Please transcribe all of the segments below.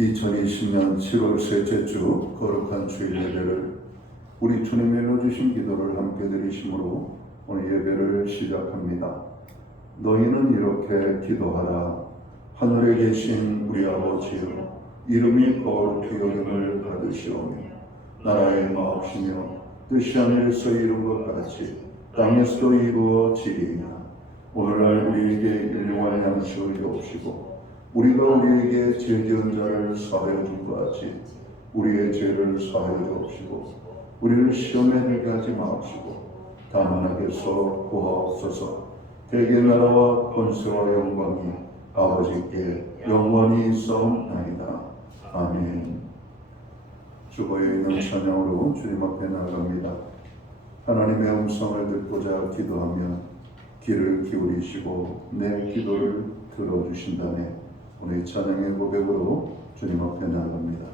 2020년 7월 셋째 주 거룩한 주일 예배를 우리 주님의 일러주신 기도를 함께 드리심으로 오늘 예배를 시작합니다. 너희는 이렇게 기도하라. 하늘에 계신 우리 아버지여, 이름이 거룩히 여김을 받으시오며 나라의 마옵시며 뜻이 하늘에서 이룬 것 같이 땅에서도 이루어지리이다. 오늘날 우리에게 일용할 양식을 주옵시고 우리가 우리에게 죄 지은 자를 사하여 준 것 같이 우리의 죄를 사하여 주옵시고 우리를 시험에 들게 하지 마옵시고 다만 악에서 구하옵소서. 대개 나라와 권세와 영광이 아버지께 영원히 있사옵나이다. 아멘. 주보에 있는 찬양으로 주님 앞에 나아갑니다. 하나님의 음성을 듣고자 기도하면 귀를 기울이시고 내 기도를 들어주신다네. 오늘 찬양의 고백으로 주님 앞에 나아갑니다.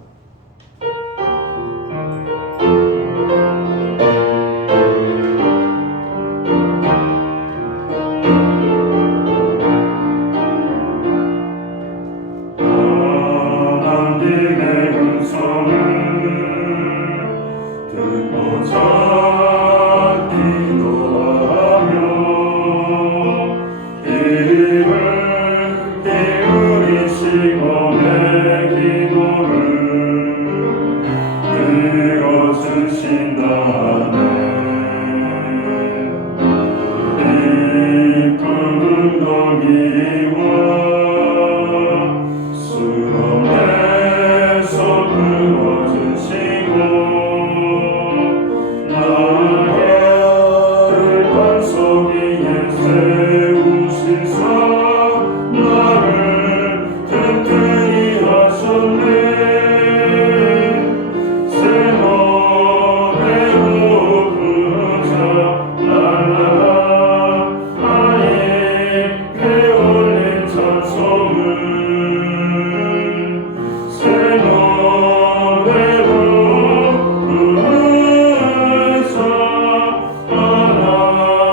하나님의 음성을 듣고자 기도하며 귀를 기울이시고 내 기도를 들어주신다네. 깊은 웅덩이와 수렁에서 끌어주시고 나를 반석 위에 세우시사 나를 튼튼히 하셨네. 새 노래로 부르자 랄랄라 하나님께 올린 찬송을 새 노래로 부르자 하나님의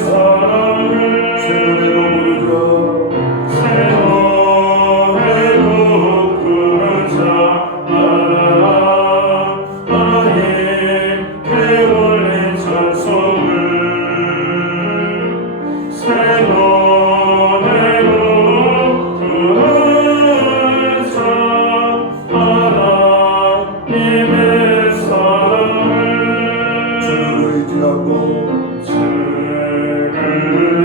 사랑을 새 노래로 부르자 랄랄라 하나님께 올린 찬송을 새 노래로 부르자 하나님의 사랑을 주를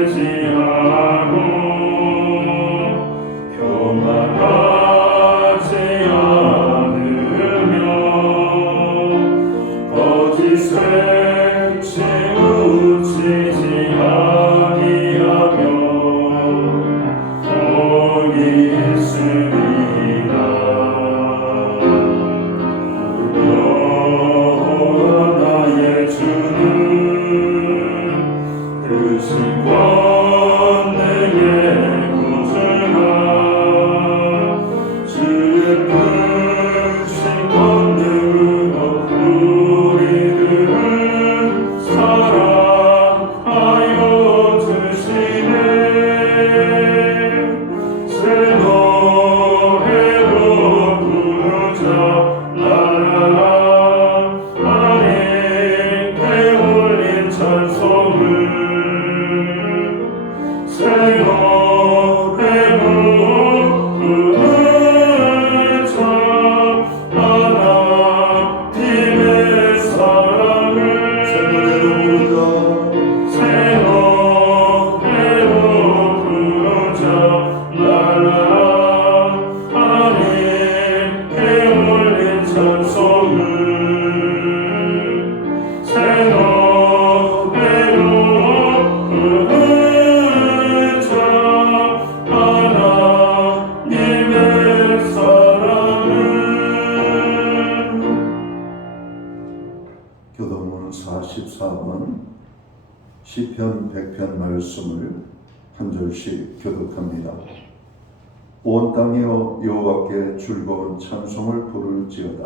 의지하고 교만하지 않으며 거짓에 치우치지 아니하며 복이 있으리라. 여호와 나의 주는 크신 권능의 구주가 주의 크신 권능으로 우리들을 사랑하여 주시네. 새 노래로 부르자 랄랄라 하나님께 올린 찬송을 새 노래로 부르자 하나님의 사랑을 새 노래로 부르자 랄랄라 하나님께 올린 찬송을 새 노래로 부르자 하나님의 사랑을. 교도문 44번 시편 100편 말씀을 한 절씩 교독합니다. 온 땅이여 여호와께 즐거운 찬송을 부를지어다.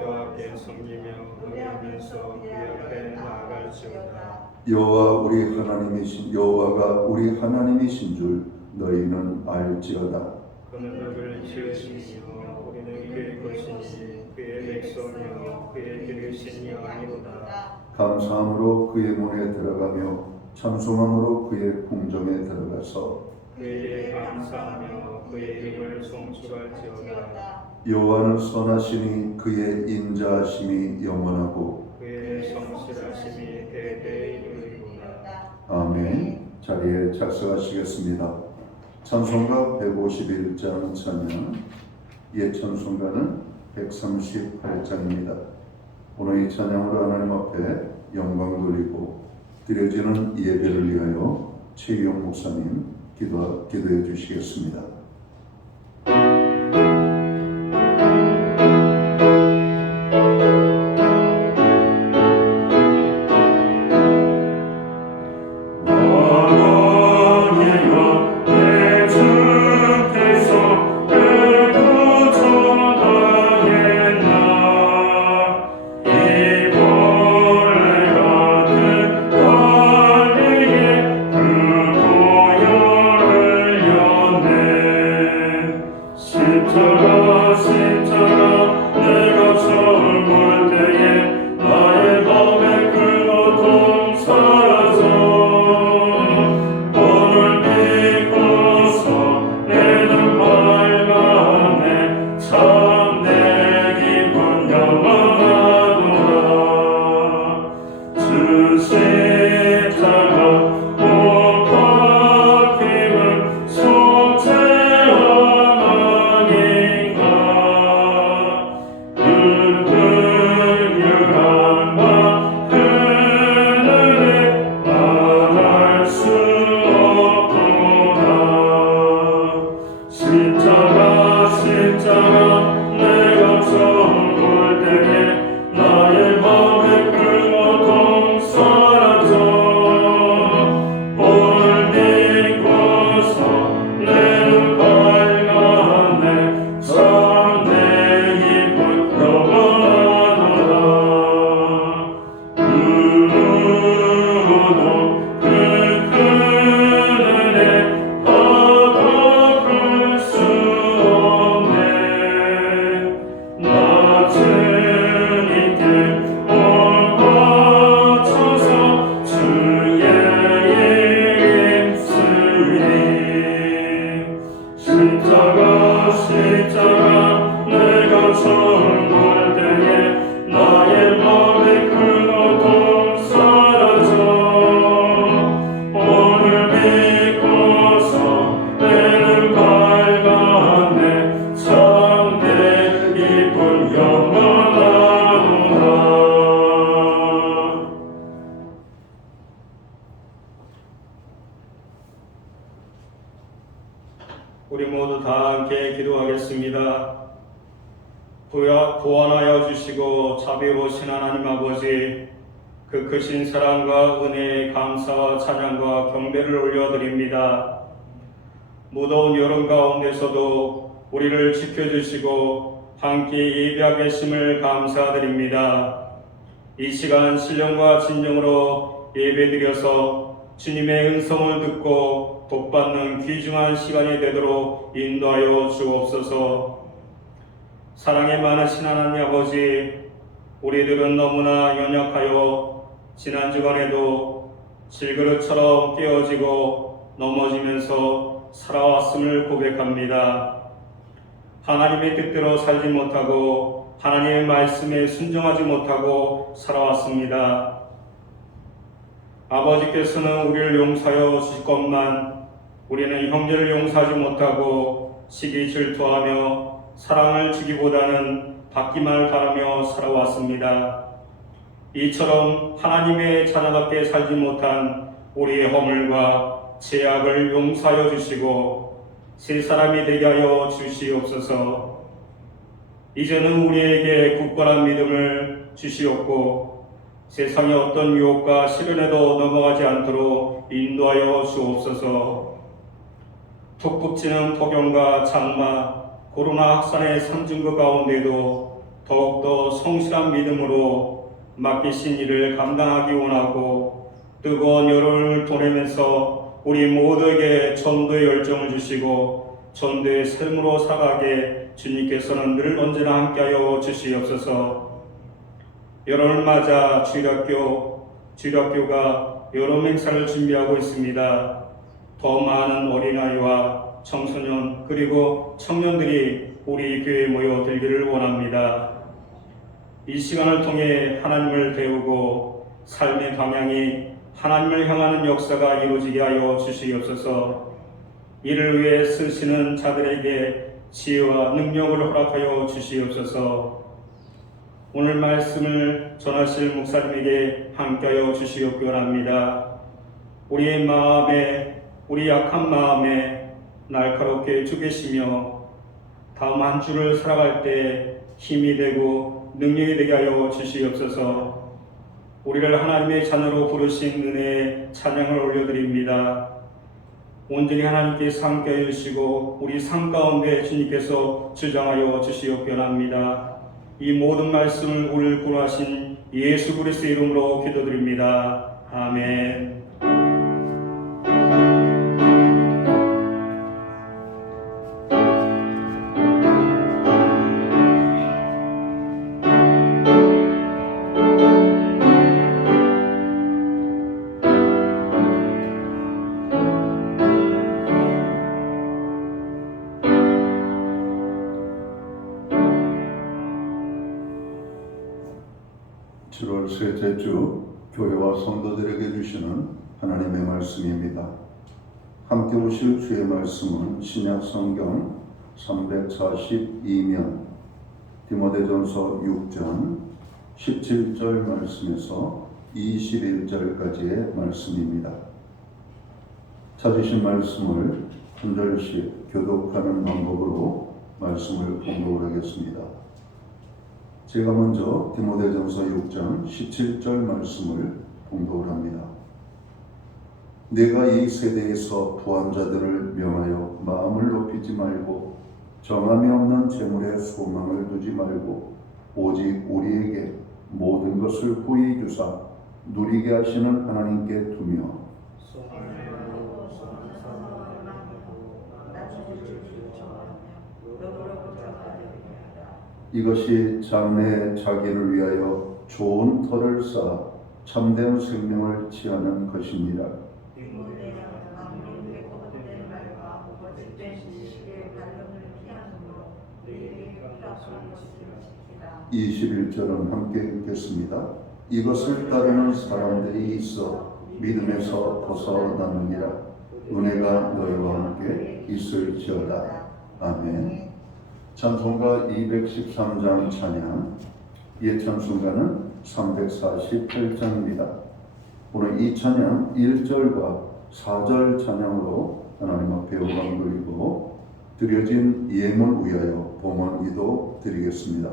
여호와께 섬기며 노래하면서 그의 앞에 나아갈지어다. 여호와가 우리 하나님이신 줄 너희는 알지어다. 그는 너를 지으시며 우리는 그의 것이니 그의 백성이요 그의 기르신이 아니로다. 감사함으로 그의 문에 들어가며 찬송함으로 그의 궁정에 들어가서 그에게 감사하며 그의 이름을 송축할지어다. 여호와는 선하시니 그의 인자하심이 영원하고 그의 성실하심이 대대에 이르리로다. 아멘. 자리에 착석하시겠습니다. 찬송가 151장 찬양, 옛 찬송가는 138장입니다. 오늘 이 찬양으로 하나님 앞에 영광 돌리고 드려지는 예배를 위하여 최기용 목사님 기도해 주시겠습니다. 우리 모두 다 함께 기도하겠습니다. 구원하여 주시고 자비로우신 하나님 아버지, 그 크신 사랑과 은혜에 감사와 찬양과 경배를 올려드립니다. 무더운 여름 가운데서도 우리를 지켜주시고 함께 예배하게 하심을 감사드립니다. 이 시간 신령과 진정으로 예배드려서 주님의 음성을 듣고 복받는 귀중한 시간이 되도록 인도하여 주옵소서. 사랑이 많으신 하나님 아버지, 우리들은 너무나 연약하여 지난 주간에도 질그릇처럼 깨어지고 넘어지면서 살아왔음을 고백합니다. 하나님의 뜻대로 살지 못하고 하나님의 말씀에 순종하지 못하고 살아왔습니다. 아버지께서는 우리를 용서하여 주시건만 우리는 형제를 용서하지 못하고 시기 질투하며 사랑을 주기보다는 받기만을 바라며 살아왔습니다. 이처럼 하나님의 자녀답게 살지 못한 우리의 허물과 죄악을 용서하여 주시고 새 사람이 되게 하여 주시옵소서. 이제는 우리에게 굳건한 믿음을 주시옵고 세상의 어떤 유혹과 시련에도 넘어가지 않도록 인도하여 주옵소서. 툭 붙이는 폭염과 장마, 코로나 확산의 상징그 가운데도 더욱더 성실한 믿음으로 맡기신 일을 감당하기 원하고 뜨거운 여름을 보내면서 우리 모두에게 전도의 열정을 주시고 전도의 삶으로 살아가게 주님께서는 늘 언제나 함께하여 주시옵소서. 여름을 맞아 주일학교가 여름 행사를 준비하고 있습니다. 더 많은 어린아이와 청소년 그리고 청년들이 우리 교회에 모여들기를 원합니다. 이 시간을 통해 하나님을 배우고 삶의 방향이 하나님을 향하는 역사가 이루어지게 하여 주시옵소서. 이를 위해 쓰시는 자들에게 지혜와 능력을 허락하여 주시옵소서. 오늘 말씀을 전하실 목사님에게 함께하여 주시옵기 원합니다. 우리 약한 마음에 날카롭게 죽이시며 다음 한 주를 살아갈 때 힘이 되고 능력이 되게 하여 주시옵소서. 우리를 하나님의 자녀로 부르신 은혜의 찬양을 올려드립니다. 온전히 하나님께서 함께해 주시고 우리 삶 가운데 주님께서 주장하여 주시옵기 원합니다. 이 모든 말씀을 우리를 구하신 예수 그리스도의 이름으로 기도드립니다. 아멘. 칠월 셋째 주 교회와 성도들에게 주시는 하나님의 말씀입니다. 함께 오실 주의 말씀은 신약 성경 342면 디모데전서 6장 17절 말씀에서 21절까지의 말씀입니다. 찾으신 말씀을 한 절씩 교독하는 방법으로 말씀을 공독을 하겠습니다. 제가 먼저 디모데전서 6장 17절 말씀을 공독을 합니다. 내가 이 세대에서 부한 자들을 명하여 마음을 높이지 말고 정함이 없는 재물에 소망을 두지 말고 오직 우리에게 모든 것을 후히 주사 누리게 하시는 하나님께 두며 이것이 장래의 자기를 위하여 좋은 터를 쌓아 참된 생명을 취하는 것이니라. 21절은 함께 읽겠습니다. 이것을 따르는 사람들이 있어 믿음에서 벗어나느니라. 은혜가 너희와 함께 있을지어다. 아멘. 찬송가 213장 찬양, 예찬송가는 348장입니다. 오늘 이 찬양 1절과 4절 찬양으로 하나님 앞에 영광 돌리고 드려진 예물 위하여 봉헌기도 드리겠습니다.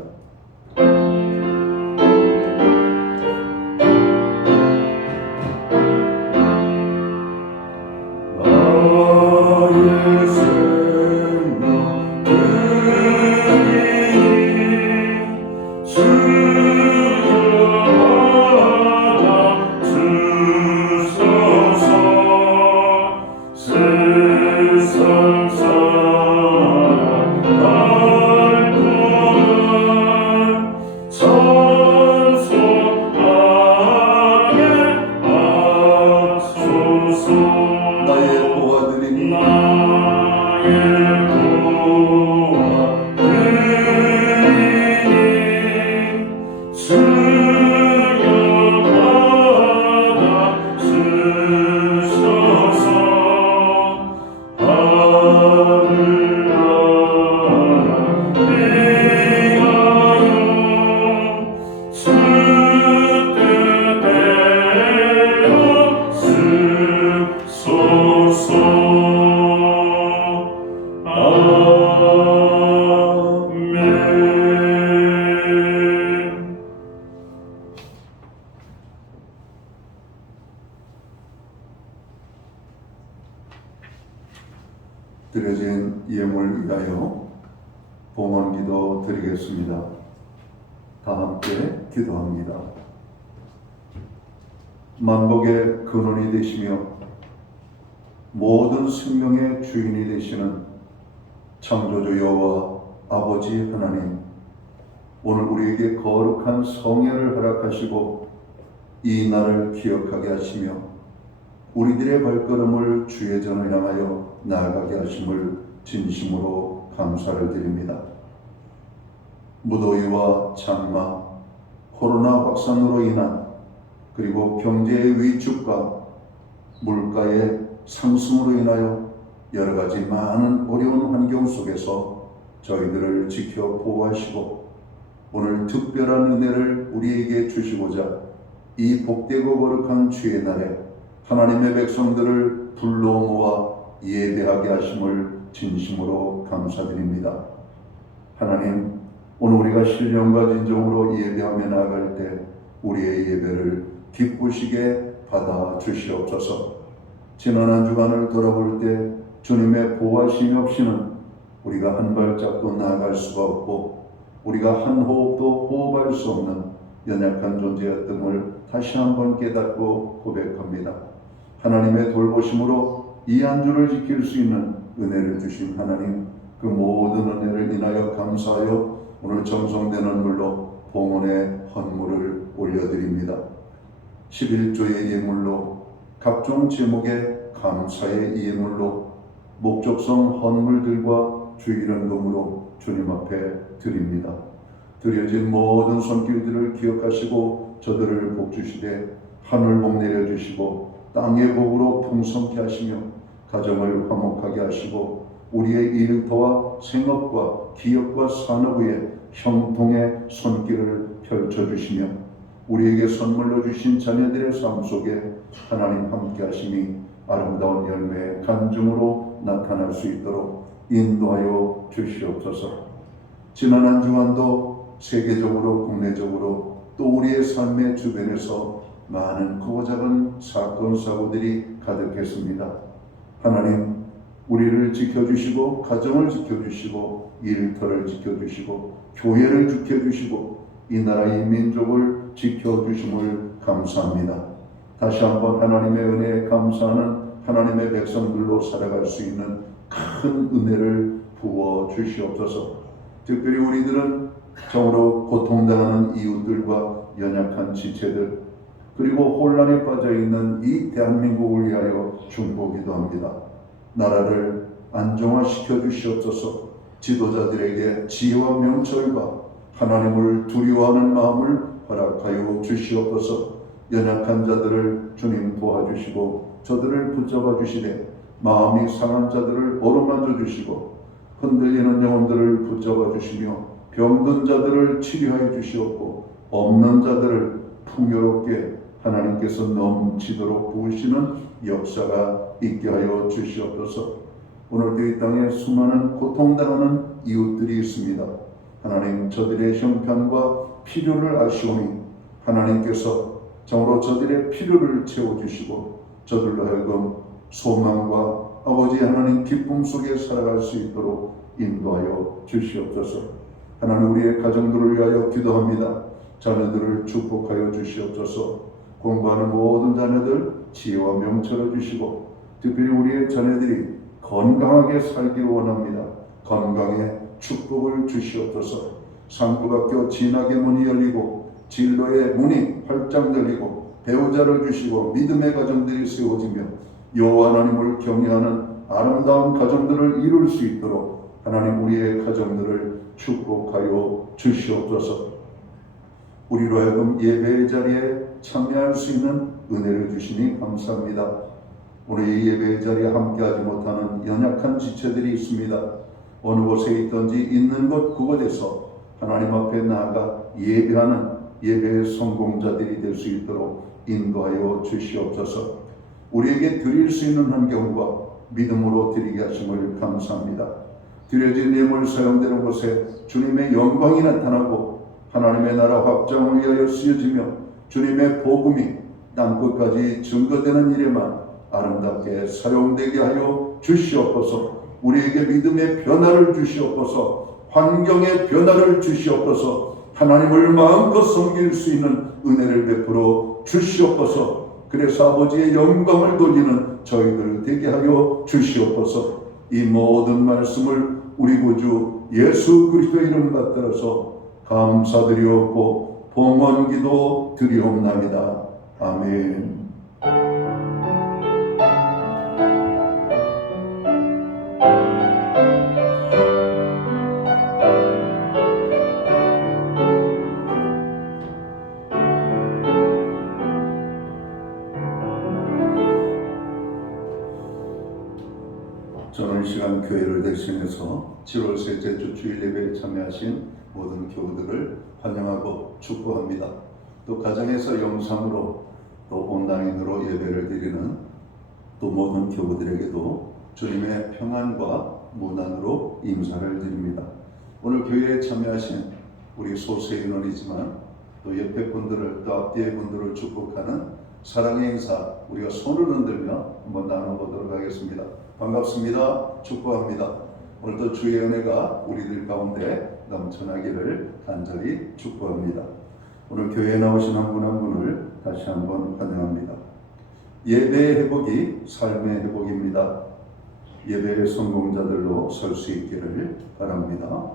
드려진 예물 위하여 봉헌기도 드리겠습니다. 다 함께 기도합니다. 만복의 근원이 되시며 모든 생명의 주인이 되시는 창조주 여호와 아버지 하나님, 오늘 우리에게 거룩한 성회를 허락하시고 이 날을 기억하게 하시며 우리들의 발걸음을 주의 전을 향하여 나아가게 하심을 진심으로 감사를 드립니다. 무더위와 장마, 코로나 확산으로 인한 그리고 경제의 위축과 물가의 상승으로 인하여 여러 가지 많은 어려운 환경 속에서 저희들을 지켜 보호하시고 오늘 특별한 은혜를 우리에게 주시고자 이 복되고 거룩한 주의 날에 하나님의 백성들을 불러 모아 예배하게 하심을 진심으로 감사드립니다. 하나님, 오늘 우리가 신령과 진정으로 예배하며 나아갈 때 우리의 예배를 기쁘시게 받아 주시옵소서. 지난 한 주간을 돌아볼 때 주님의 보호하심이 없이는 우리가 한 발짝도 나아갈 수가 없고 우리가 한 호흡도 호흡할 수 없는 연약한 존재였음을 다시 한번 깨닫고 고백합니다. 하나님의 돌보심으로 이 한 주를 지킬 수 있는 은혜를 주신 하나님, 그 모든 은혜를 인하여 감사하여 오늘 정성되는 물로 봉헌의 헌물을 올려드립니다. 11조의 예물로 각종 제목의 감사의 예물로 목적성 헌물들과 주일헌금으로 주님 앞에 드립니다. 드려진 모든 손길들을 기억하시고 저들을 복주시되 하늘복 내려주시고 땅의 복으로 풍성케 하시며 가정을 화목하게 하시고 우리의 일터와 생업과 기업과 산업 위에 형통의 손길을 펼쳐주시며 우리에게 선물로 주신 자녀들의 삶 속에 하나님 함께 하심이 아름다운 열매의 간증으로 나타날 수 있도록 인도하여 주시옵소서. 지난 한 주간도 세계적으로 국내적으로 또 우리의 삶의 주변에서 많은 크고 작은 사건 사고들이 가득했습니다. 하나님, 우리를 지켜주시고 가정을 지켜주시고 일터를 지켜주시고 교회를 지켜주시고 이 나라의 민족을 지켜주심을 감사합니다. 다시 한번 하나님의 은혜에 감사하는 하나님의 백성들로 살아갈 수 있는 큰 은혜를 부어 주시옵소서. 특별히 우리들은 정으로 고통당하는 이웃들과 연약한 지체들 그리고 혼란에 빠져있는 이 대한민국을 위하여 중보기도 합니다. 나라를 안정화시켜 주시옵소서. 지도자들에게 지혜와 명철과 하나님을 두려워하는 마음을 허락하여 주시옵소서. 연약한 자들을 주님 도와주시고 저들을 붙잡아 주시되 마음이 상한 자들을 어루만져 주시고 흔들리는 영혼들을 붙잡아 주시며 병든 자들을 치료하여 주시옵고 없는 자들을 풍요롭게 하나님께서 넘치도록 부으시는 역사가 있게 하여 주시옵소서. 오늘도 이 땅에 수많은 고통당하는 이웃들이 있습니다. 하나님, 저들의 형편과 필요를 아시오니 하나님께서 정으로 저들의 필요를 채워주시고 저들로 하여금 소망과 아버지 하나님 기쁨 속에 살아갈 수 있도록 인도하여 주시옵소서. 하나님, 우리의 가정들을 위하여 기도합니다. 자녀들을 축복하여 주시옵소서. 공부하는 모든 자녀들 지혜와 명철을 주시고 특별히 우리의 자녀들이 건강하게 살기를 원합니다. 건강에 축복을 주시옵소서. 상부학교 진학의 문이 열리고 진로의 문이 활짝 열리고 배우자를 주시고 믿음의 가정들이 세워지며 여호와 하나님을 경외하는 아름다운 가정들을 이룰 수 있도록 하나님 우리의 가정들을 축복하여 주시옵소서. 우리로 하여금 예배의 자리에 참여할 수 있는 은혜를 주시니 감사합니다. 오늘 이 예배의 자리에 함께하지 못하는 연약한 지체들이 있습니다. 어느 곳에 있든지 있는 곳 그곳에서 하나님 앞에 나아가 예배하는 예배의 성공자들이 될 수 있도록 인도하여 주시옵소서. 우리에게 드릴 수 있는 환경과 믿음으로 드리게 하심을 감사합니다. 드려진 예물 사용되는 곳에 주님의 영광이 나타나고 하나님의 나라 확장을 위하여 쓰여지며 주님의 복음이 땅끝까지 증거되는 일에만 아름답게 사용되게 하여 주시옵소서. 우리에게 믿음의 변화를 주시옵소서. 환경의 변화를 주시옵소서. 하나님을 마음껏 섬길 수 있는 은혜를 베풀어 주시옵소서. 그래서 아버지의 영광을 돌리는 저희들 되게 하여 주시옵소서. 이 모든 말씀을 우리 구주 예수 그리스도의 이름 받들어서 감사드리옵고 봉헌기도 드리옵나이다. 아멘. 저는 이 시간 교회를 대신해서 7월 셋째 주 주일 예배에 참여하신 모든 교우들을 환영하고 축복합니다. 또 가정에서 영상으로 또 온라인으로 예배를 드리는 또 모든 교우들에게도 주님의 평안과 문안으로 인사를 드립니다. 오늘 교회에 참여하신 우리 소수 인원이지만 또 옆에 분들을 또 앞뒤의 분들을 축복하는 사랑의 인사 우리가 손을 흔들며 한번 나눠보도록 하겠습니다. 반갑습니다. 축복합니다. 오늘도 주의 은혜가 우리들 가운데 넘쳐나기를 간절히 축복합니다. 오늘 교회에 나오신 한 분 한 분을 다시 한번 환영합니다. 예배의 회복이 삶의 회복입니다. 예배의 성공자들로 설 수 있기를 바랍니다.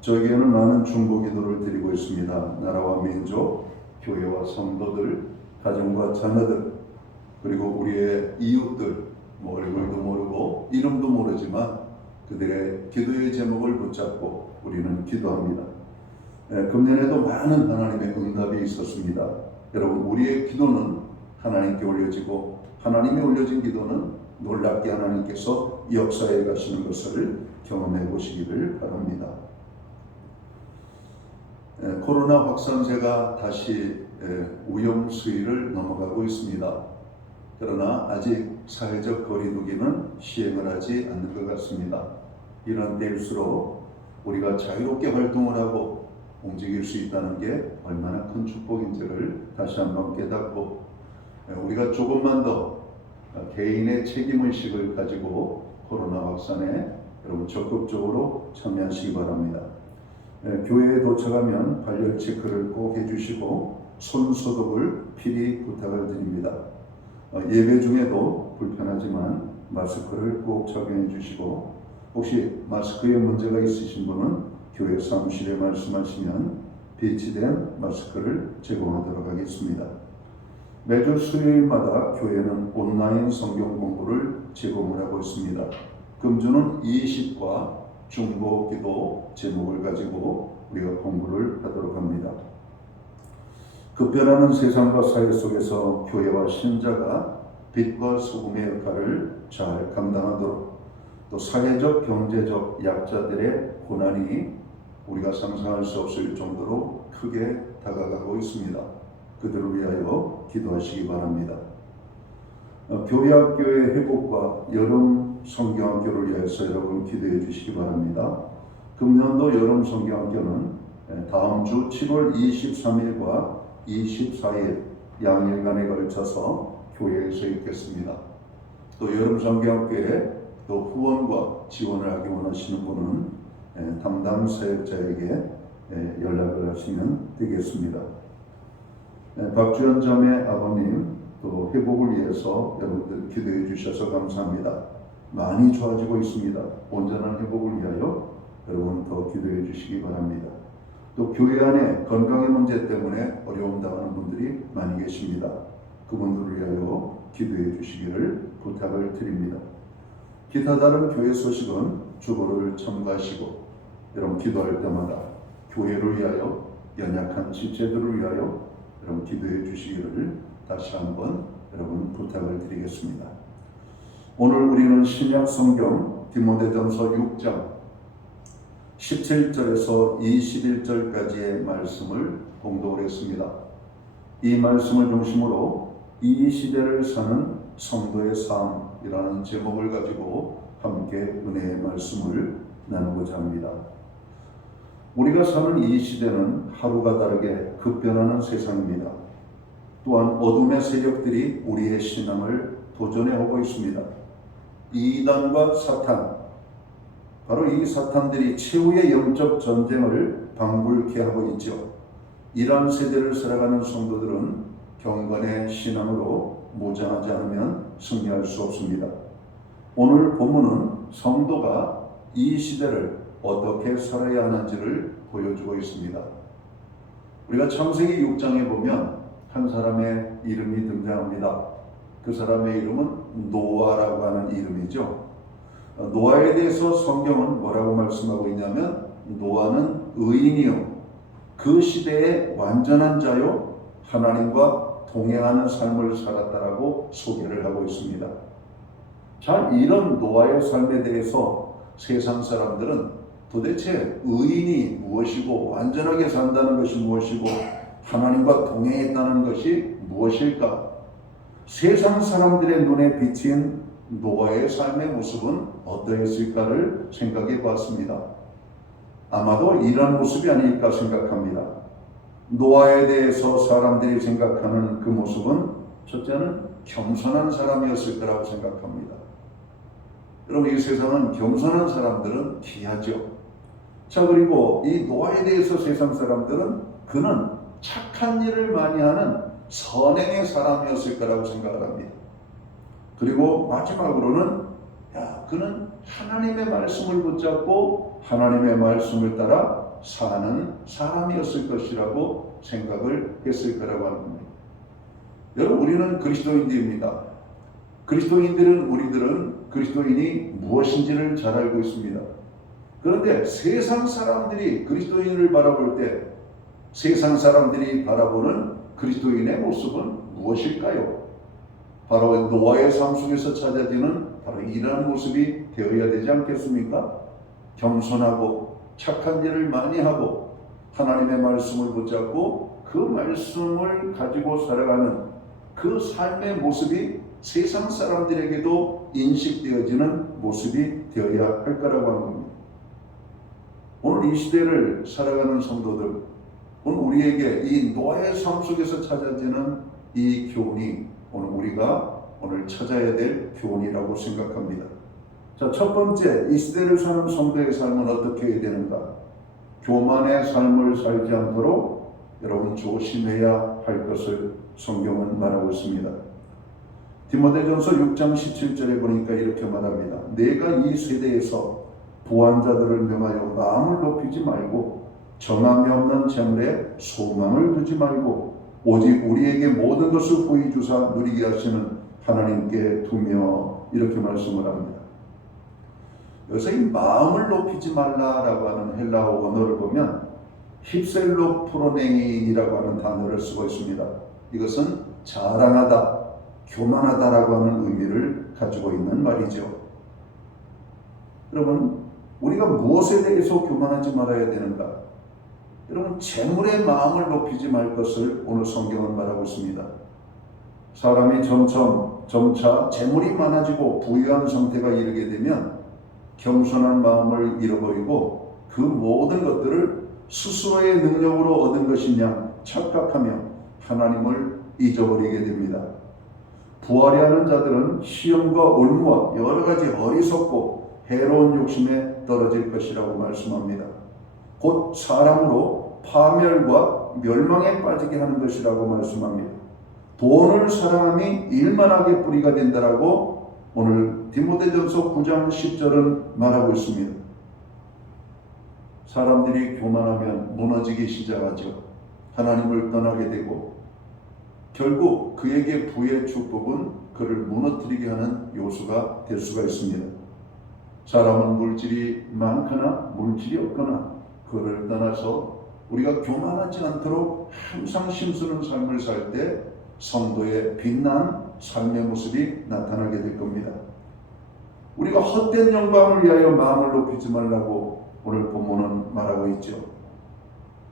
저에게는 많은 중보 기도를 드리고 있습니다. 나라와 민족, 교회와 성도들, 가정과 자녀들, 그리고 우리의 이웃들, 얼굴도 모르고 이름도 모르지만 그들의 기도의 제목을 붙잡고 우리는 기도합니다. 금년에도 많은 하나님의 응답이 있었습니다. 여러분, 우리의 기도는 하나님께 올려지고 하나님이 올려진 기도는 놀랍게 하나님께서 역사해 가시는 것을 경험해 보시기를 바랍니다. 코로나 확산세가 다시 위험 수위를 넘어가고 있습니다. 그러나 아직 사회적 거리두기는 시행을 하지 않는 것 같습니다. 이런 때일수록 우리가 자유롭게 활동을 하고 움직일 수 있다는 게 얼마나 큰 축복인지를 다시 한번 깨닫고 우리가 조금만 더 개인의 책임의식을 가지고 코로나 확산에 여러분 적극적으로 참여하시기 바랍니다. 교회에 도착하면 발열 체크를 꼭 해주시고 손 소독을 필히 부탁을 드립니다. 예배 중에도 불편하지만 마스크를 꼭 착용해 주시고 혹시 마스크에 문제가 있으신 분은 교회 사무실에 말씀하시면 배치된 마스크를 제공하도록 하겠습니다. 매주 수요일마다 교회는 온라인 성경 공부를 제공을 하고 있습니다. 금주는 20과 중보 기도 제목을 가지고 우리가 공부를 하도록 합니다. 급변하는 세상과 사회 속에서 교회와 신자가 빛과 소금의 역할을 잘 감당하도록 또 사회적, 경제적 약자들의 고난이 우리가 상상할 수 없을 정도로 크게 다가가고 있습니다. 그들을 위하여 기도하시기 바랍니다. 교회학교의 회복과 여름 성경학교를 위해서 여러분 기도해 주시기 바랍니다. 금년도 여름 성경학교는 다음 주 7월 23일과 24일 양일간에 걸쳐서 교회에서 있겠습니다. 또 여름 성경학교에 또 후원과 지원을 하기 원하시는 분은 담당 사역자에게 연락을 하시면 되겠습니다. 박주연 자매 아버님 또 회복을 위해서 여러분들 기도해 주셔서 감사합니다. 많이 좋아지고 있습니다. 온전한 회복을 위하여 여러분 더 기도해 주시기 바랍니다. 또 교회 안에 건강의 문제 때문에 어려움 당하는 분들이 많이 계십니다. 그분들을 위하여 기도해 주시기를 부탁을 드립니다. 기타 다른 교회 소식은 주보를 첨가하시고 여러분 기도할 때마다 교회를 위하여 연약한 지체들을 위하여 여러분 기도해 주시기를 다시 한번 여러분 부탁을 드리겠습니다. 오늘 우리는 신약 성경 디모데전서 6장 17절에서 21절까지의 말씀을 공독을 했습니다. 이 말씀을 중심으로 이 시대를 사는 성도의 삶이라는 제목을 가지고 함께 은혜의 말씀을 나누고자 합니다. 우리가 사는 이 시대는 하루가 다르게 급변하는 세상입니다. 또한 어둠의 세력들이 우리의 신앙을 도전해 오고 있습니다. 이단과 사탄, 바로 이 사탄들이 최후의 영적 전쟁을 방불케 하고 있죠. 이러한 세대를 살아가는 성도들은 경건의 신앙으로 무장하지 않으면 승리할 수 없습니다. 오늘 본문은 성도가 이 시대를 어떻게 살아야 하는지를 보여주고 있습니다. 우리가 창세기 6장에 보면 한 사람의 이름이 등장합니다. 그 사람의 이름은 노아라고 하는 이름이죠. 노아에 대해서 성경은 뭐라고 말씀하고 있냐면 노아는 의인이요 그 시대의 완전한 자요 하나님과 동행하는 삶을 살았다라고 소개를 하고 있습니다. 자, 이런 노아의 삶에 대해서 세상 사람들은 도대체 의인이 무엇이고 완전하게 산다는 것이 무엇이고 하나님과 동행했다는 것이 무엇일까? 세상 사람들의 눈에 비친 노아의 삶의 모습은 어떠했을까를 생각해 보았습니다. 아마도 이런 모습이 아닐까 생각합니다. 노아에 대해서 사람들이 생각하는 그 모습은 첫째는 겸손한 사람이었을 거라고 생각합니다. 여러분, 이 세상은 겸손한 사람들은 귀하죠. 자, 그리고 이 노아에 대해서 세상 사람들은 그는 착한 일을 많이 하는 선행의 사람이었을 거라고 생각을 합니다. 그리고 마지막으로는 그는 하나님의 말씀을 붙잡고 하나님의 말씀을 따라 사는 사람이었을 것이라고 생각을 했을 거라고 합니다. 여러분, 우리는 그리스도인들입니다. 우리들은 그리스도인이 무엇인지를 잘 알고 있습니다. 그런데 세상 사람들이 그리스도인을 바라볼 때 세상 사람들이 바라보는 그리스도인의 모습은 무엇일까요? 바로 노아의 삶 속에서 찾아지는 바로 이러한 모습이 되어야 되지 않겠습니까? 겸손하고 착한 일을 많이 하고 하나님의 말씀을 붙잡고 그 말씀을 가지고 살아가는 그 삶의 모습이 세상 사람들에게도 인식되어지는 모습이 되어야 할 거라고 하는 겁니다. 오늘 이 시대를 살아가는 성도들, 오늘 우리에게 이 노아의 삶 속에서 찾아지는 이 교훈이 우리가 오늘 찾아야 될 교훈이라고 생각합니다. 자, 첫 번째, 이 시대를 사는 성도의 삶은 어떻게 해야 되는가? 교만의 삶을 살지 않도록 여러분 조심해야 할 것을 성경은 말하고 있습니다. 디모데전서 6장 17절에 보니까 이렇게 말합니다. 내가 이 세대에서 부한 자들을 명하여 마음을 높이지 말고 정함이 없는 재물에 소망을 두지 말고 오직 우리에게 모든 것을 보이 주사 누리게 하시는 하나님께 두며 이렇게 말씀을 합니다. 여기서 이 마음을 높이지 말라라고 하는 헬라어 원어를 보면 힙셀로프로네인이라고 하는 단어를 쓰고 있습니다. 이것은 자랑하다, 교만하다라고 하는 의미를 가지고 있는 말이죠. 여러분, 우리가 무엇에 대해서 교만하지 말아야 되는가? 여러분, 재물의 마음을 높이지 말 것을 오늘 성경은 말하고 있습니다. 사람이 점차 재물이 많아지고 부유한 상태가 이르게 되면 겸손한 마음을 잃어버리고 그 모든 것들을 스스로의 능력으로 얻은 것이냐 착각하며 하나님을 잊어버리게 됩니다. 부하려 하는 자들은 시험과 올무와 여러 가지 어리석고 해로운 욕심에 떨어질 것이라고 말씀합니다. 곧 사람으로 파멸과 멸망에 빠지게 하는 것이라고 말씀합니다. 돈을 사랑함이 일만하게 뿌리가 된다라고 오늘 디모데전서 9장 10절은 말하고 있습니다. 사람들이 교만하면 무너지기 시작하죠. 하나님을 떠나게 되고 결국 그에게 부의 축복은 그를 무너뜨리게 하는 요소가 될 수가 있습니다. 사람은 물질이 많거나 물질이 없거나 그를 떠나서 우리가 교만하지 않도록 항상 힘쓰는 삶을 살 때 성도의 빛난 삶의 모습이 나타나게 될 겁니다. 우리가 헛된 영광을 위하여 마음을 높이지 말라고 오늘 본문은 말하고 있죠.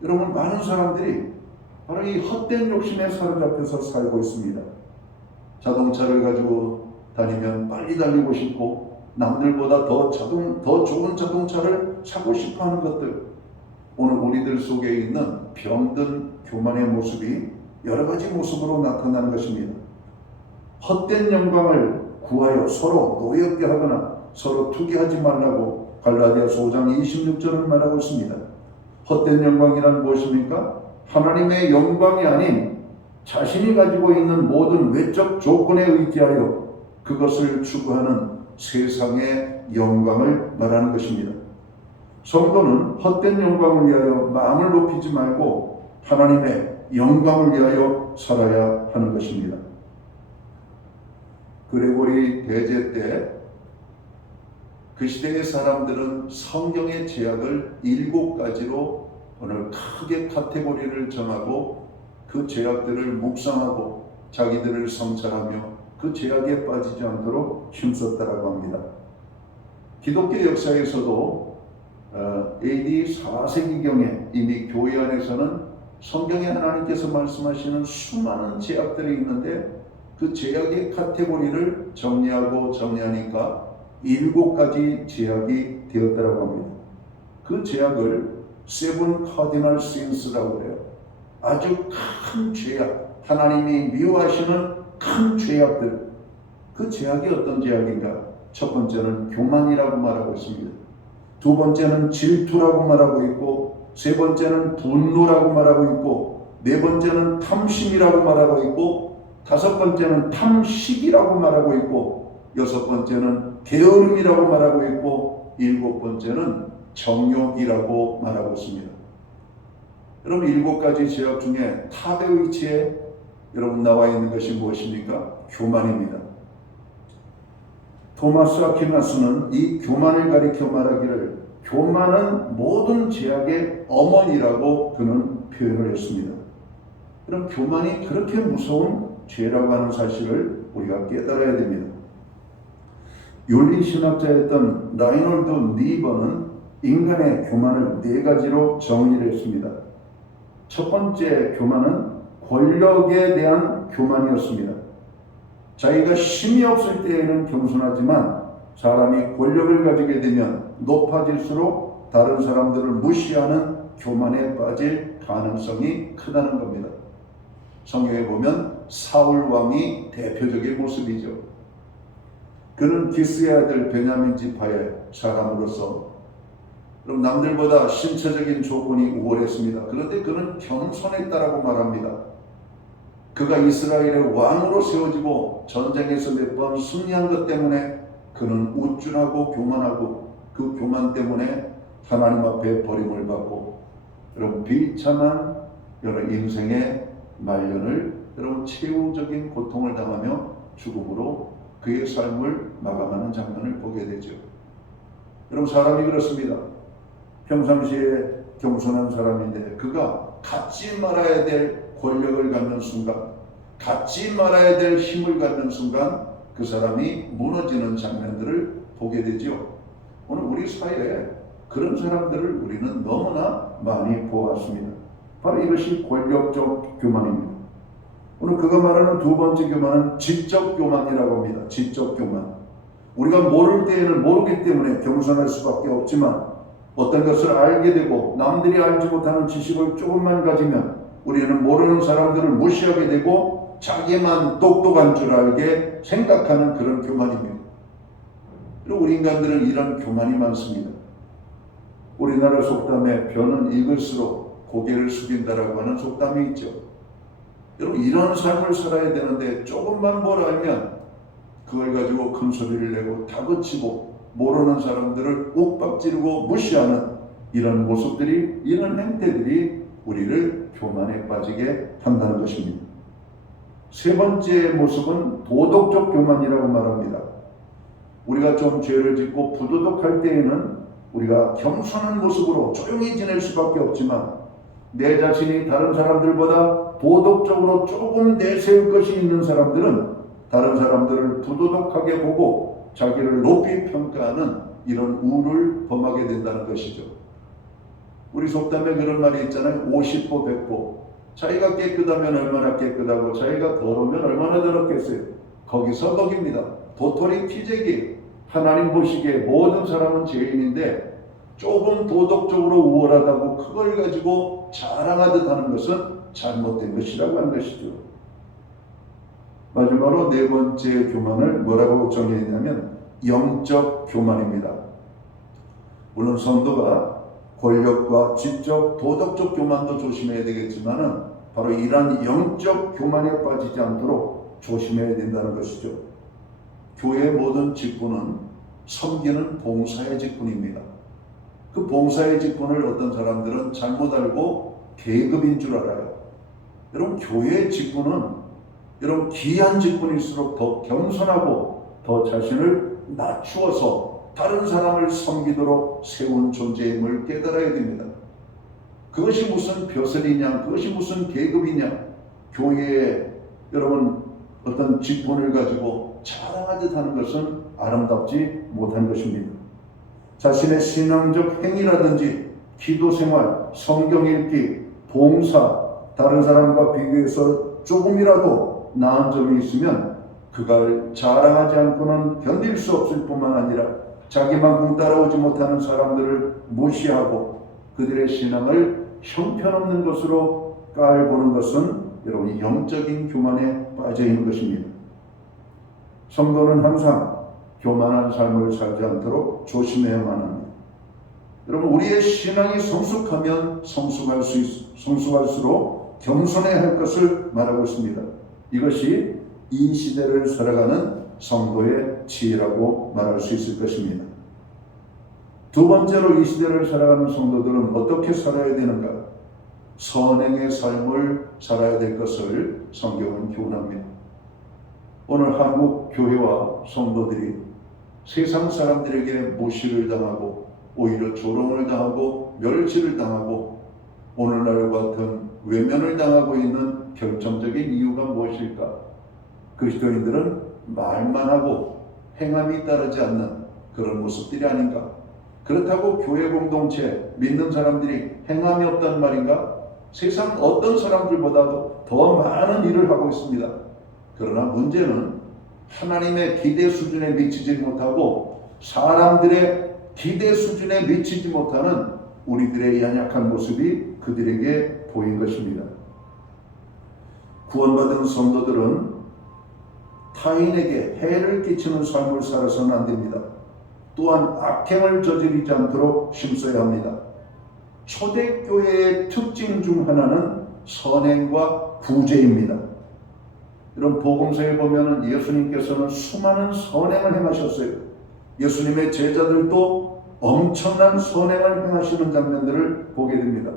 여러분, 많은 사람들이 바로 이 헛된 욕심에 사로잡혀서 살고 있습니다. 자동차를 가지고 다니면 빨리 달리고 싶고 남들보다 더 좋은 자동차를 사고 싶어 하는 것들, 오늘 우리들 속에 있는 병든 교만의 모습이 여러 가지 모습으로 나타나는 것입니다. 헛된 영광을 구하여 서로 노엽게 하거나 서로 투기하지 말라고 갈라디아서 5장 26절을 말하고 있습니다. 헛된 영광이란 무엇입니까? 하나님의 영광이 아닌 자신이 가지고 있는 모든 외적 조건에 의지하여 그것을 추구하는 세상의 영광을 말하는 것입니다. 성도는 헛된 영광을 위하여 마음을 높이지 말고 하나님의 영광을 위하여 살아야 하는 것입니다. 그레고리 대제 때 그 시대의 사람들은 성경의 제약을 7가지로 오늘 크게 카테고리를 정하고 그 제약들을 묵상하고 자기들을 성찰하며 그 제약에 빠지지 않도록 힘썼다라고 합니다. 기독교 역사에서도 AD 4세기경에 이미 교회 안에서는 성경에 하나님께서 말씀하시는 수많은 제약들이 있는데 그 제약의 카테고리를 정리하니까 7가지 제약이 되었다라고 합니다. 그 제약을 세븐 카디널 신스라고 해요. 아주 큰 죄악, 하나님이 미워하시는 큰 죄악들. 그 제약이 어떤 제약인가? 첫 번째는 교만이라고 말하고 있습니다. 두 번째는 질투라고 말하고 있고, 세 번째는 분노라고 말하고 있고, 네 번째는 탐심이라고 말하고 있고, 다섯 번째는 탐식이라고 말하고 있고, 여섯 번째는 게으름이라고 말하고 있고, 일곱 번째는 정욕이라고 말하고 있습니다. 여러분 7가지 제약 중에 탑의 위치에 여러분 나와 있는 것이 무엇입니까? 교만입니다. 토마스 아퀴나스는 이 교만을 가리켜 말하기를 교만은 모든 제약의 어머니라고 그는 표현을 했습니다. 그럼 교만이 그렇게 무서운 죄라고 하는 사실을 우리가 깨달아야 됩니다. 윤리신학자였던 라이놀드 니버는 인간의 교만을 4가지로 정의를 했습니다. 첫 번째 교만은 권력에 대한 교만이었습니다. 자기가 힘이 없을 때에는 겸손하지만 사람이 권력을 가지게 되면 높아질수록 다른 사람들을 무시하는 교만에 빠질 가능성이 크다는 겁니다. 성경에 보면 사울 왕이 대표적인 모습이죠. 그는 기스의 아들 베냐민 지파의 사람으로서 그럼 남들보다 신체적인 조건이 우월했습니다. 그런데 그는 겸손했다라고 말합니다. 그가 이스라엘의 왕으로 세워지고 전쟁에서 몇 번 승리한 것 때문에 그는 우쭐하고 교만하고 그 교만 때문에 하나님 앞에 버림을 받고 여러분 비참한 여러분 인생의 말년을 여러분 최후적인 고통을 당하며 죽음으로 그의 삶을 마감하는 장면을 보게 되죠. 여러분 사람이 그렇습니다. 평상시에 겸손한 사람인데 그가 갖지 말아야 될 권력을 갖는 순간, 갖지 말아야 될 힘을 갖는 순간 그 사람이 무너지는 장면들을 보게 되죠. 오늘 우리 사회에 그런 사람들을 우리는 너무나 많이 보았습니다. 바로 이것이 권력적 교만입니다. 오늘 그가 말하는 두 번째 교만은 지적 교만이라고 합니다. 지적 교만. 우리가 모를 때에는 모르기 때문에 겸손할 수밖에 없지만 어떤 것을 알게 되고 남들이 알지 못하는 지식을 조금만 가지면 우리는 모르는 사람들을 무시하게 되고 자기만 똑똑한 줄 알게 생각하는 그런 교만입니다. 그리고 우리 인간들은 이런 교만이 많습니다. 우리나라 속담에 벼는 익을수록 고개를 숙인다라고 하는 속담이 있죠. 여러분 이런 삶을 살아야 되는데 조금만 뭘 알면 그걸 가지고 큰 소리를 내고 다그치고 모르는 사람들을 욱박지르고 무시하는 이런 모습들이 이런 행태들이 우리를 교만에 빠지게 한다는 것입니다. 세 번째 모습은 도덕적 교만이라고 말합니다. 우리가 좀 죄를 짓고 부도덕할 때에는 우리가 겸손한 모습으로 조용히 지낼 수밖에 없지만 내 자신이 다른 사람들보다 도덕적으로 조금 내세울 것이 있는 사람들은 다른 사람들을 부도덕하게 보고 자기를 높이 평가하는 이런 우를 범하게 된다는 것이죠. 우리 속담에 그런 말이 있잖아요. 50보 100보. 자기가 깨끗하면 얼마나 깨끗하고 자기가 더러우면 얼마나 더럽겠어요. 거기서 거깁니다. 도토리 피재기. 하나님 보시기에 모든 사람은 죄인인데 조금 도덕적으로 우월하다고 그걸 가지고 자랑하듯 하는 것은 잘못된 것이라고 하는 것이죠. 마지막으로 네 번째 교만을 뭐라고 정의했냐면 영적 교만입니다. 물론 성도가 권력과 지적, 도덕적 교만도 조심해야 되겠지만은 바로 이러한 영적 교만에 빠지지 않도록 조심해야 된다는 것이죠. 교회의 모든 직분은 섬기는 봉사의 직분입니다. 그 봉사의 직분을 어떤 사람들은 잘못 알고 계급인 줄 알아요. 여러분, 교회의 직분은 여러분 귀한 직분일수록 더 겸손하고 더 자신을 낮추어서 다른 사람을 섬기도록 세운 존재임을 깨달아야 됩니다. 그것이 무슨 벼슬이냐, 그것이 무슨 계급이냐, 교회에 여러분 어떤 직분을 가지고 자랑하듯 하는 것은 아름답지 못한 것입니다. 자신의 신앙적 행위라든지 기도생활, 성경 읽기, 봉사, 다른 사람과 비교해서 조금이라도 나은 점이 있으면 그걸 자랑하지 않고는 견딜 수 없을 뿐만 아니라 자기만큼 따라오지 못하는 사람들을 무시하고 그들의 신앙을 형편없는 것으로 깔보는 것은 여러분 영적인 교만에 빠져 있는 것입니다. 성도는 항상 교만한 삶을 살지 않도록 조심해야만 합니다. 여러분, 우리의 신앙이 성숙하면 성숙할수록 겸손해야 할 것을 말하고 있습니다. 이것이 이 시대를 살아가는 성도의 지혜라고 말할 수 있을 것입니다. 두 번째로 이 시대를 살아가는 성도들은 어떻게 살아야 되는가? 선행의 삶을 살아야 될 것을 성경은 교훈합니다. 오늘 한국 교회와 성도들이 세상 사람들에게 무시를 당하고 오히려 조롱을 당하고 멸시를 당하고 오늘날 같은 외면을 당하고 있는 결정적인 이유가 무엇일까? 그리스도인들은 말만 하고 행함이 따르지 않는 그런 모습들이 아닌가? 그렇다고 교회 공동체 믿는 사람들이 행함이 없단 말인가? 세상 어떤 사람들보다도 더 많은 일을 하고 있습니다. 그러나 문제는 하나님의 기대 수준에 미치지 못하고 사람들의 기대 수준에 미치지 못하는 우리들의 연약한 모습이 그들에게 보인 것입니다. 구원받은 성도들은 타인에게 해를 끼치는 삶을 살아서는 안 됩니다. 또한 악행을 저지르지 않도록 힘써야 합니다. 초대교회의 특징 중 하나는 선행과 구제입니다. 이런 복음서에 보면 예수님께서는 수많은 선행을 행하셨어요. 예수님의 제자들도 엄청난 선행을 행하시는 장면들을 보게 됩니다.